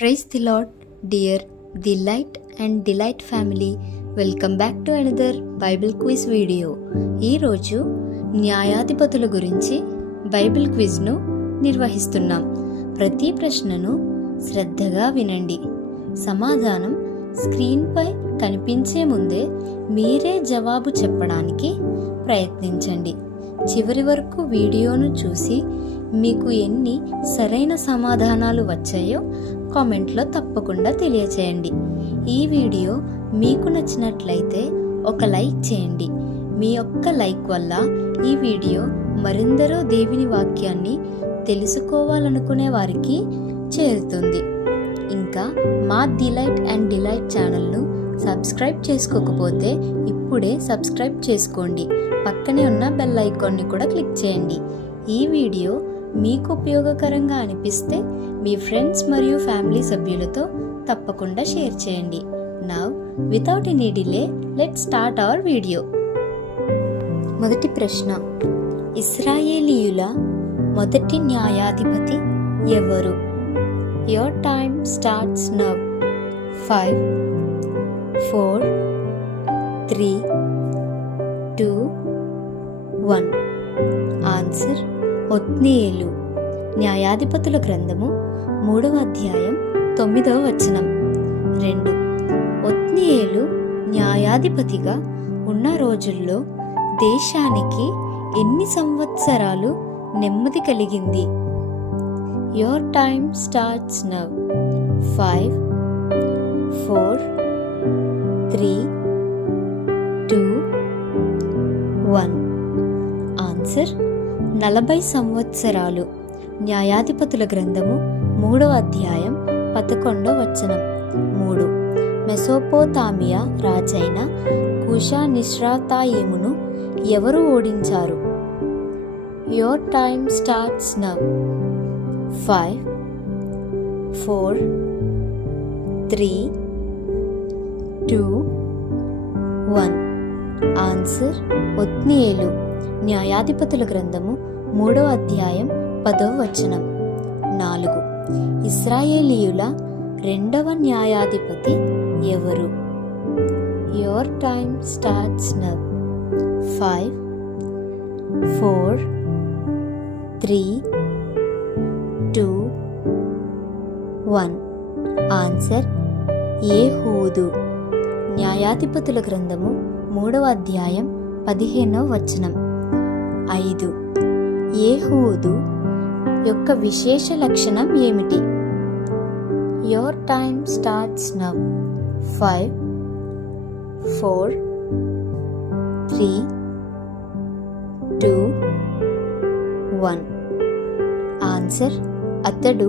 Praise the Lord, dear Delight and Delight family. Welcome back to another Bible quiz video. ఈరోజు న్యాయాధిపతుల గురించి Bible క్విజ్ను నిర్వహిస్తున్నాం. ప్రతి ప్రశ్నను శ్రద్ధగా వినండి. సమాధానం స్క్రీన్పై కనిపించే ముందే మీరే జవాబు చెప్పడానికి ప్రయత్నించండి. చివరి వరకు వీడియోను చూసి మీకు ఎన్ని సరైన సమాధానాలు వచ్చాయో కామెంట్లో తప్పకుండా తెలియచేయండి. ఈ వీడియో మీకు నచ్చినట్లయితే ఒక లైక్ చేయండి. మీ యొక్క లైక్ వల్ల ఈ వీడియో మరెందరో దేవుని వాక్యాన్ని తెలుసుకోవాలనుకునే వారికి చేరుతుంది. ఇంకా మా డిలైట్ అండ్ డిలైట్ ఛానల్ను సబ్స్క్రైబ్ చేసుకోకపోతే ఇప్పుడే సబ్స్క్రైబ్ చేసుకోండి. పక్కనే ఉన్న బెల్ ఐకాన్ని కూడా క్లిక్ చేయండి. ఈ వీడియో మీకు ఉపయోగకరంగా అనిపిస్తే మీ ఫ్రెండ్స్ మరియు ఫ్యామిలీ సభ్యులతో తప్పకుండా షేర్ చేయండి. Now without any delay let's start our video. మొదటి ప్రశ్న, ఇశ్రాయేలీయుల మొదటి న్యాయాధిపతి ఎవరు? Your time starts now. 5 4 3 2 1. Answer ఒత్నీయేలు. న్యాయాధిపతుల గ్రంథము 3వ అధ్యాయం 9వ వచనం. 2. ఒత్నీయేలు న్యాయాధిపతిగా ఉన్న రోజుల్లో దేశానికి ఎన్ని సంవత్సరాలు నెమ్మది కలిగింది? Your time starts now. 5 4 3 2 1. Answer 40 సంవత్సరాలు. న్యాయాధిపతుల గ్రంథము 3వ అధ్యాయం 11వ వచనం. 3. మెసోపోతామియా రాజైన కుషానిశ్రాతాయిమును ఎవరు ఓడించారు? Your time starts now. 5 4 3 2 1. Answer ఒత్నీయేలు. న్యాయాధిపతుల గ్రంథము 3వ అధ్యాయం 10వ వచనం. 4. ఇశ్రాయేలీయుల రెండవ న్యాయాధిపతి ఎవరు? Your time starts now. 5 4 3 2 1. Answer Ehud. న్యాయాధిపతుల గ్రంథము 3వ అధ్యాయం 15వ వచనం. 5. ఏహూదు యొక్క విశేష లక్షణం ఏమిటి? Your time starts now. 5 4 3 2 1. Answer అతడు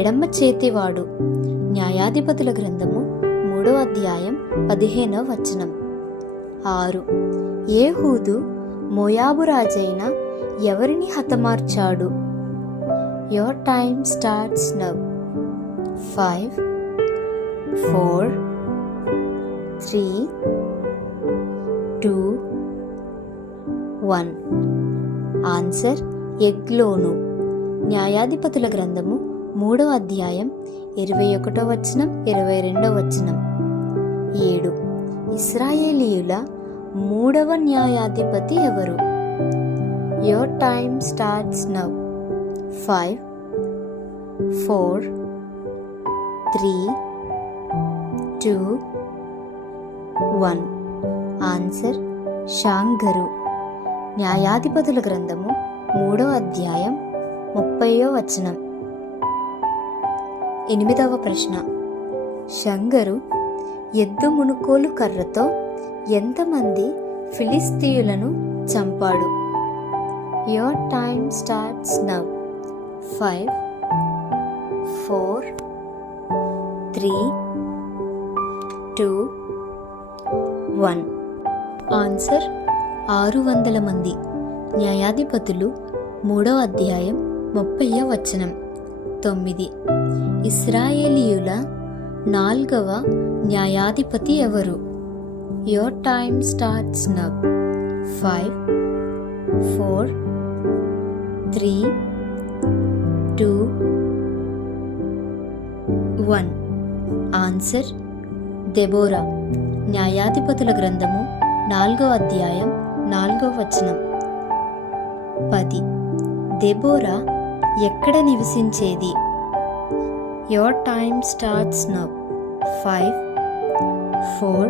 ఎడమ చేతివాడు. న్యాయాధిపతుల గ్రంథము 3వ అధ్యాయం 15వ వచనం. 6. ఏహూదు మోయాబు రాజైన ఎవరిని హతమార్చాడు? Your time starts now. 5 4 3 2 1. Answer ఎగ్లోను. న్యాయాధిపతుల గ్రంథము 3వ అధ్యాయం 21వ వచనం 22వ వచనం. 7. ఇశ్రాయేలీయుల 3వ న్యాయాధిపతి ఎవరు? Your time starts now. 5 4 3 2 1. Answer షాంగరు. న్యాయాధిపతుల గ్రంథము 3వ అధ్యాయం 30వ వచనం. 8వ ప్రశ్న, షంగరు ఎద్దు మునుకోలు కర్రతో ఎంతమంది ఫిలిస్తీయులను చంపాడు? Your time starts now. 5 4 3 2 1. Answer 600 మంది. న్యాయాధిపతులు 3వ అధ్యాయం 30వ వచనం. 9. ఇశ్రాయేలీయుల 4వ న్యాయాధిపతి ఎవరు? Your time starts now. 5 4 3 2 1. Answer దెబోరా. న్యాయాధిపతుల గ్రంథము 4వ అధ్యాయం 4వ వచనం. 10. దెబోరా ఎక్కడ నివసించేది? Your time starts now. 5, 4,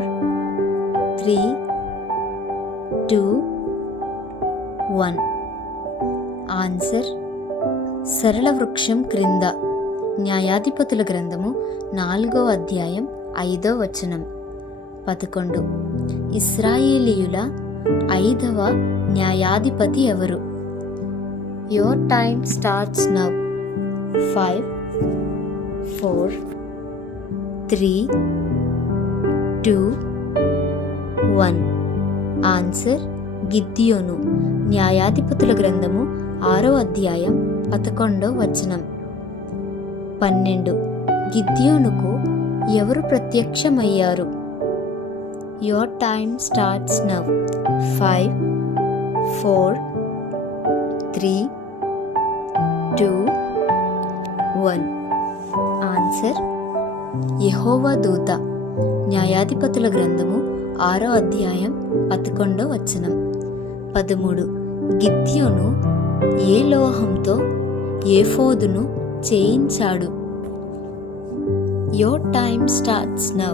3, 2, 1. Answer సరళ వృక్షం క్రింద. న్యాయాధిపతుల గ్రంథము 4వ అధ్యాయం 5వ వచనం. 11. ఇశ్రాయేలీయుల 5వ న్యాయాధిపతి ఎవరు? Your time starts now. 5, 4, 3, 2, 1. Answer గిద్యోను. న్యాయాధిపతుల గ్రంథము 6వ అధ్యాయం 11వ వచనం. 12. గిద్యోనుకు ఎవరు ప్రత్యక్షమయ్యారు? Your time starts now. 5, 4, 3, 2, 1. Answer యెహోవా దూత. న్యాయాధిపతుల గ్రంథము 6వ అధ్యాయం 11వ వచనం. 13. గిద్యోను ఏ లోహంతో ఏఫోదును చేయించాడు? Your time starts now.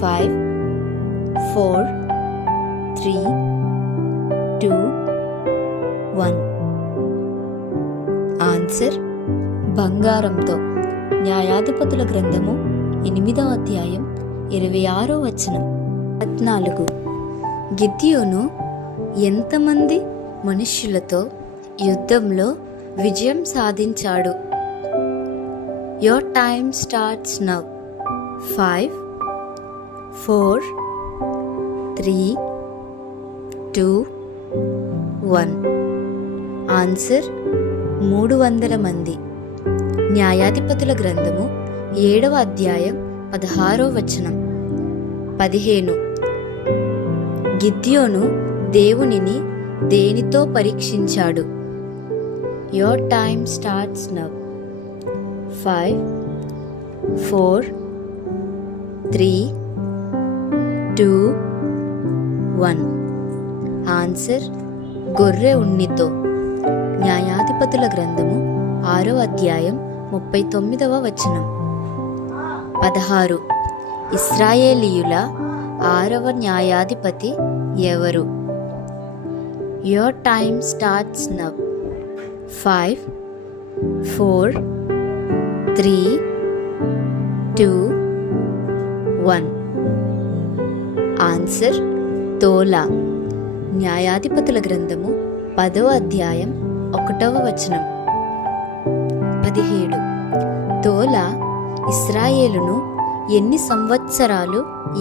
5, 4, 3, 2, 1. Answer బంగారంతో. న్యాయాధిపతుల గ్రంథము 8వ అధ్యాయం 26వ వచనం. 14. గిద్యోను ఎంతమంది మనుష్యులతో యుద్ధంలో విజయం సాధించాడు? Your time starts now. 5, 4, 3, 2, 1. Answer 300 మంది. న్యాయాధిపతుల గ్రంథము 7వ అధ్యాయం 16వ వచనం. 15. గిద్యోను దేవునిని దేనితో పరీక్షించాడు? Your time starts now. 5, 4, 3, 2, 1. Answer గొర్రె ఉన్నితో. న్యాయాధిపతుల గ్రంథము 6వ అధ్యాయం 39వ వచనం. 16. ఇశ్రాయేలీయుల 6వ న్యాయాధిపతి ఎవరు? Your time starts now. 5, 4, 3, 2, 1. Answer తోలా. న్యాయాధిపతుల గ్రంథము 10వ అధ్యాయం 1వ వచనం. 17. తోలా ఇశ్రాయేలును ఎన్ని సంవత్సరాలు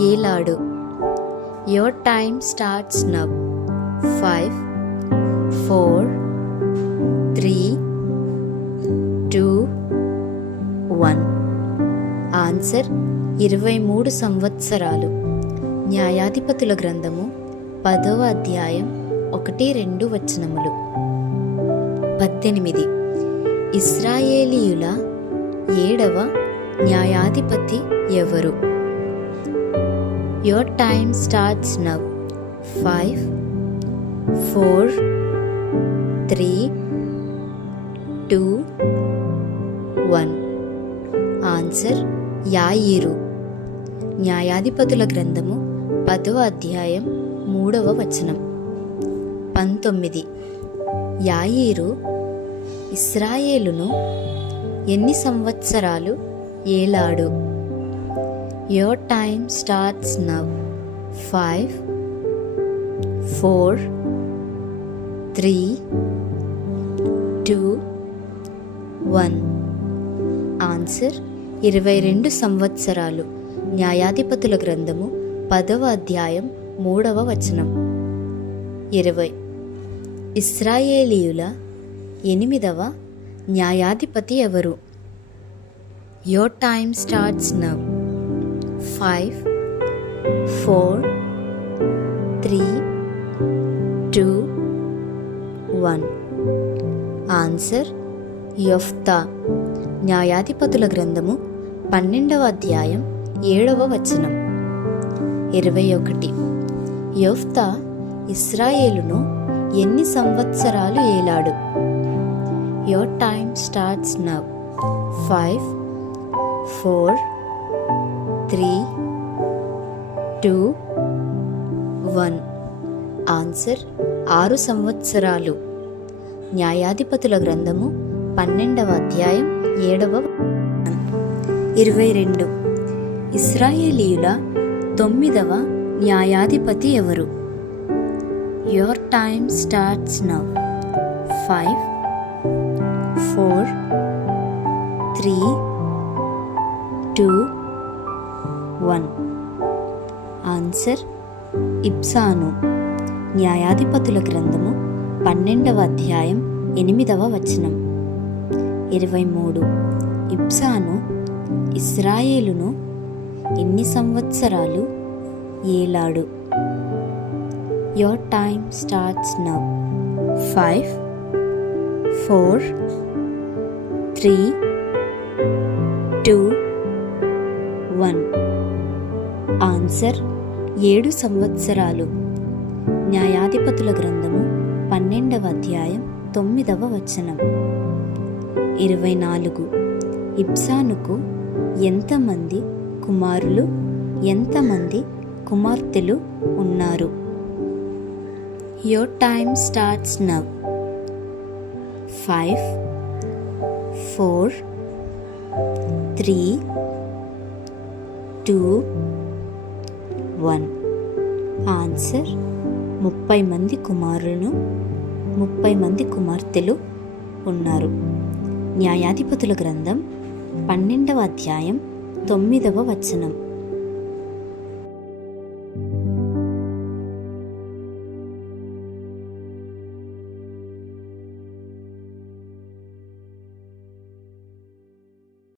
ఏలాడు? Your time starts now. 5, 4, 3, 2, 1. Answer 23 సంవత్సరాలు. న్యాయాధిపతుల గ్రంథము 10వ అధ్యాయం 1-2 వచనములు. 18. ఇశ్రాయేలీయుల 7వ న్యాయాధిపతి ఎవరు? Your time starts now. 5, 4, 3, 2, 1. Answer యాయీరు. న్యాయాధిపతుల గ్రంథము 10వ అధ్యాయం 3వ వచనం. 19. యాయీరు ఇశ్రాయేలును ఎన్ని సంవత్సరాలు ఏలాడు? Your time starts now. 5, 4, 3, 2, 1. Answer 22 సంవత్సరాలు. న్యాయాధిపతుల గ్రంథము 10వ అధ్యాయం 3వ వచనం. 20. ఇశ్రాయేలీయుల 8వ న్యాయాధిపతి ఎవరు? Your time starts now. 5, 4, 3, 2, 1. Answer యెఫ్తా. న్యాయాధిపతుల గ్రంథము 12వ అధ్యాయం 7వ వచనం. 21. యొఫ్తా ఇశ్రాయేలును ఎన్ని సంవత్సరాలు ఏలాడు? Your time starts now. 5, 4, 3, 2, 1. Answer 6 సంవత్సరాలు. న్యాయాధిపతుల గ్రంథము 12వ అధ్యాయం 7వ. 22. ఇశ్రాయేలీయుల 9వ న్యాయాధిపతి ఎవరు? Your time starts now. 5, 4, 3, 2, 1. Answer ఇబ్సాను. న్యాయాధిపతుల గ్రంథము 12వ అధ్యాయం 8వ వచనం. 23. ఇబ్సాను ఇశ్రాయేలును ఎన్ని సంవత్సరాలు ఏలాడు? Your time starts now. 5, 4, 3, 2, 1. Answer 7 సంవత్సరాలు. న్యాయాధిపతుల గ్రంథము 12వ అధ్యాయం 9వ వచనం. 24. ఇబ్సానుకు ఎంతమంది కుమారులు, ఎంతమంది కుమార్తెలు ఉన్నారు? Your time starts now. 5, 4, 3, 2, 1. Answer 30 మంది కుమారులను, 30 మంది కుమార్తెలు ఉన్నారు. న్యాయాధిపతుల గ్రంథం 12వ అధ్యాయం 9వ వచనం.